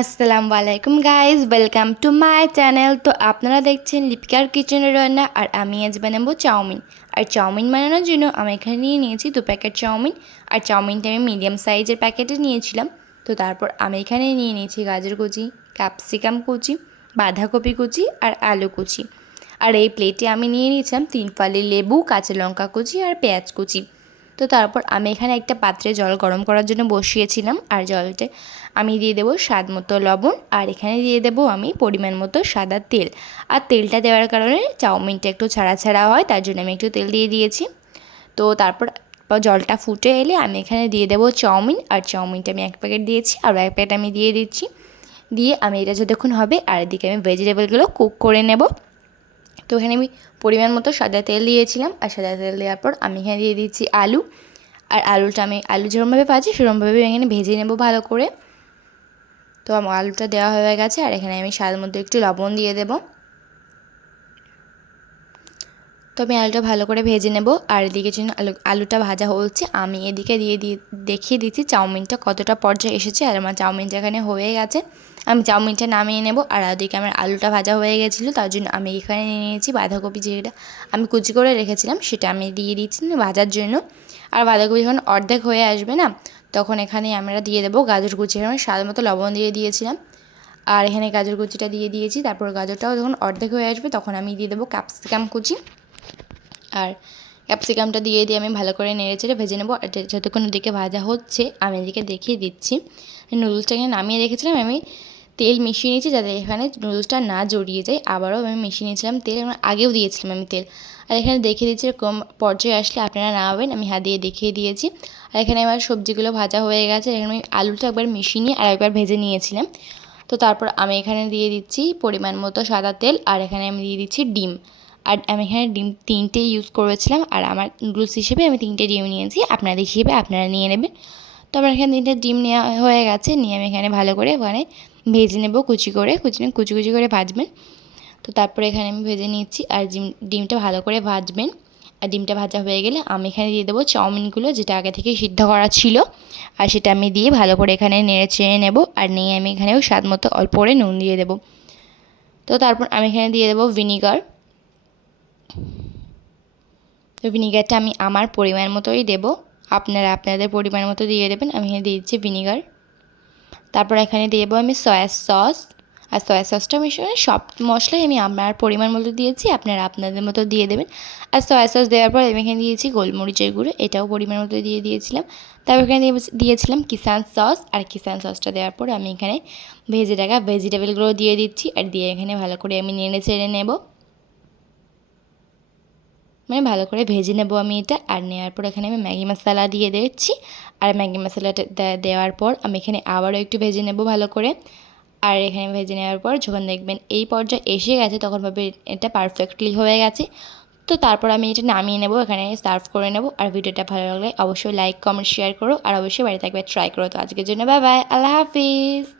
আসসালামু আলাইকুম guys, welcome to my channel. তো আপনারা দেখছেন লিপিকার কিচেনের রান্না। আর আমি আজ বানাবো চাউমিন। আর চাউমিন বানানোর জন্য আমি এখানে নিয়ে নিয়েছি 2 প্যাকেট চাউমিন। আর চাউমিনটা আমি মিডিয়াম সাইজের প্যাকেটে নিয়েছিলাম। তো তারপর আমি এখানে নিয়ে নিয়েছি গাজর কুচি, ক্যাপসিকাম কুচি, বাঁধাকপি কুচি আর আলু কুচি। আর এই প্লেটে আমি নিয়ে নিয়েছিলাম 3 ফালি লেবু, কাঁচা লঙ্কা কুচি আর পেঁয়াজ কুচি। তো তারপর আমি এখানে একটা পাত্রে জল গরম করার জন্য বসিয়েছিলাম। আর জলতে আমি দিয়ে দেবো স্বাদ মতো লবণ, আর এখানে দিয়ে দেবো আমি পরিমাণ মতো সাদা তেল। আর তেলটা দেওয়ার কারণে চাউমিনটা একটু ছাড়া ছাড়া হয়, তার জন্য আমি একটু তেল দিয়ে দিয়েছি। তো তারপর জলটা ফুটে এলে আমি এখানে দিয়ে দেবো চাউমিন। আর চাউমিনটা আমি 1 প্যাকেট দিয়েছি, আর 1 প্যাকেট আমি দিয়ে দিচ্ছি। দিয়ে আমি এটা যতক্ষণ হবে আর এদিকে আমি ভেজিটেবলগুলো কুক করে নেব। তো এখানে আমি পরিমাণ মতো সাদা তেল দিয়েছিলাম। আর সাদা তেল দেওয়ার পর আমি এখানে দিয়ে দিচ্ছি আলু। আর আলু যেরকমভাবে ভাজি সেরকমভাবে এখানে ভেজে নেব ভালো করে। তো আমার আলুটা দেওয়া হয়ে গেছে। আর এখানে আমি স্বাদ মতো একটু লবণ দিয়ে দেব। তো আমি আলুটা ভালো করে ভেজে নেব। আর এদিকে যখন আলুটা ভাজা হচ্ছে, আমি এদিকে দেখিয়ে দিচ্ছি চাউমিনটা কতটা পর্যায়ে এসেছে। আর আমার চাউমিনটা এখানে হয়ে গেছে। আমি চাউমিনটা নামিয়ে নেব। আর ওদিকে আমার আলুটা ভাজা হয়ে গেছিলো, তার জন্য আমি এখানে নিয়ে নিয়েছি বাঁধাকপি, যেটা আমি কুচি করে রেখেছিলাম সেটা আমি দিয়ে দিচ্ছি ভাজার জন্য। আর বাঁধাকপি যখন অর্ধেক হয়ে আসবে না, তখন এখানে আমরা দিয়ে দেবো গাজর কুচি। আমি স্বাদ মতো লবণ দিয়ে দিয়েছিলাম। আর এখানে গাজর কুচিটা দিয়ে দিয়েছি। তারপর গাজরটাও যখন অর্ধেক হয়ে আসবে তখন আমি দিয়ে দেবো ক্যাপসিকাম কুচি। আর ক্যাপসিকামটা দিয়ে আমি ভালো করে নেড়েচেড়ে ভেজে নেবো। আর যতক্ষণ ওদিকে ভাজা হচ্ছে আমি এদিকে দেখিয়ে দিচ্ছি নুডলসটা এখানে নামিয়ে রেখেছিলাম। আমি তেল মিশিয়ে নিয়েছি যাতে এখানে নুডলসটা না জড়িয়ে যায়। আবারও আমি মিশিয়ে নিয়েছিলাম তেল, আগেও দিয়েছিলাম আমি তেল। আর এখানে দেখিয়ে দিচ্ছি কম পর্যায়ে আসলে আপনারা নামাবেন, আমি হাত দিয়ে দেখিয়ে দিয়েছি। আর এখানে আমার সবজিগুলো ভাজা হয়ে গেছে। এখানে আমি আলুটা একবার মিশিয়ে নিয়ে আর একবার ভেজে নিয়েছিলাম। তো তারপর আমি এখানে দিয়ে দিচ্ছি পরিমাণ মতো সাদা তেল। আর এখানে আমি দিয়ে দিচ্ছি ডিম। আর আমি এখানে ডিম 3টে ইউজ করেছিলাম। আর আমার নুডলস হিসেবে আমি 3টে ডিম নিয়েছি, আপনাদের হিসেবে আপনারা নিয়ে নেবেন। তো আমার এখানে 3টে ডিম নেওয়া হয়ে গেছে। নিয়ে আমি এখানে ভালো করে ভেজে নেব কুচি কুচি করে ভাজবেন। তো তারপরে এখানে আমি ভেজে নিচ্ছি। আর ডিমটা ভালো করে ভাজবেন। আর ডিমটা ভাজা হয়ে গেলে আমি এখানে দিয়ে দেবো চাউমিনগুলো, যেটা আগে থেকে সিদ্ধ করা ছিল। আর সেটা আমি দিয়ে ভালো করে এখানে নেড়ে চেড়ে নেব। আর নিয়ে আমি এখানেও স্বাদ মতো অল্প করে নুন দিয়ে দেবো। তো তারপর আমি এখানে দিয়ে দেবো ভিনিগার। তো ভিনিগারটা আমি আমার পরিমাণ মতোই দেবো, আপনারা আপনাদের পরিমাণ মতো দিয়ে দেবেন। আমি এখানে দিয়ে দিচ্ছি ভিনিগার। তারপর এখানে দিয়ে দেবো আমি সয়া সস। আর সয়া সসটা মিশিয়ে সব মশলাই আমি আমার পরিমাণ মতো দিয়েছি, আপনারা আপনাদের মতো দিয়ে দেবেন। আর সয়া সস দেওয়ার পর আমি এখানে দিয়েছি গোলমরিচের গুঁড়ো, এটাও পরিমাণ মতো দিয়ে দিয়েছিলাম। তারপর এখানে দিয়েছিলাম কিষান সস। আর কিষান সসটা দেওয়ার পর আমি এখানে ভেজে রাখা ভেজিটেবলগুলো দিয়ে দিচ্ছি। আর দিয়ে এখানে ভালো করে আমি নেড়ে চেড়ে নেব, ভালো করে ভেজে নেব আমি এটা। আর নেওয়ার পর এখানে আমি ম্যাগি মশলা দিয়ে দিচ্ছি। আর ম্যাগি মশলাটা দেওয়ার পর আমি এখানে আবারও একটু ভেজে নেব ভালো করে। আর এখানে ভেজে নেওয়ার পর যখন দেখবেন এই পর্যায়ে এসে গেছে, তখন ভাবে এটা পারফেক্টলি হয়ে গেছে। তো তারপর আমি এটা নামিয়ে নেব, এখানে সার্ভ করে নেব। আর ভিডিওটা ভালো লাগলে অবশ্যই লাইক কমেন্ট শেয়ার করো। আর অবশ্যই বাড়িতে একবার ট্রাই করো। তো আজকের জন্য বাই বাই, আল্লাহ হাফিজ।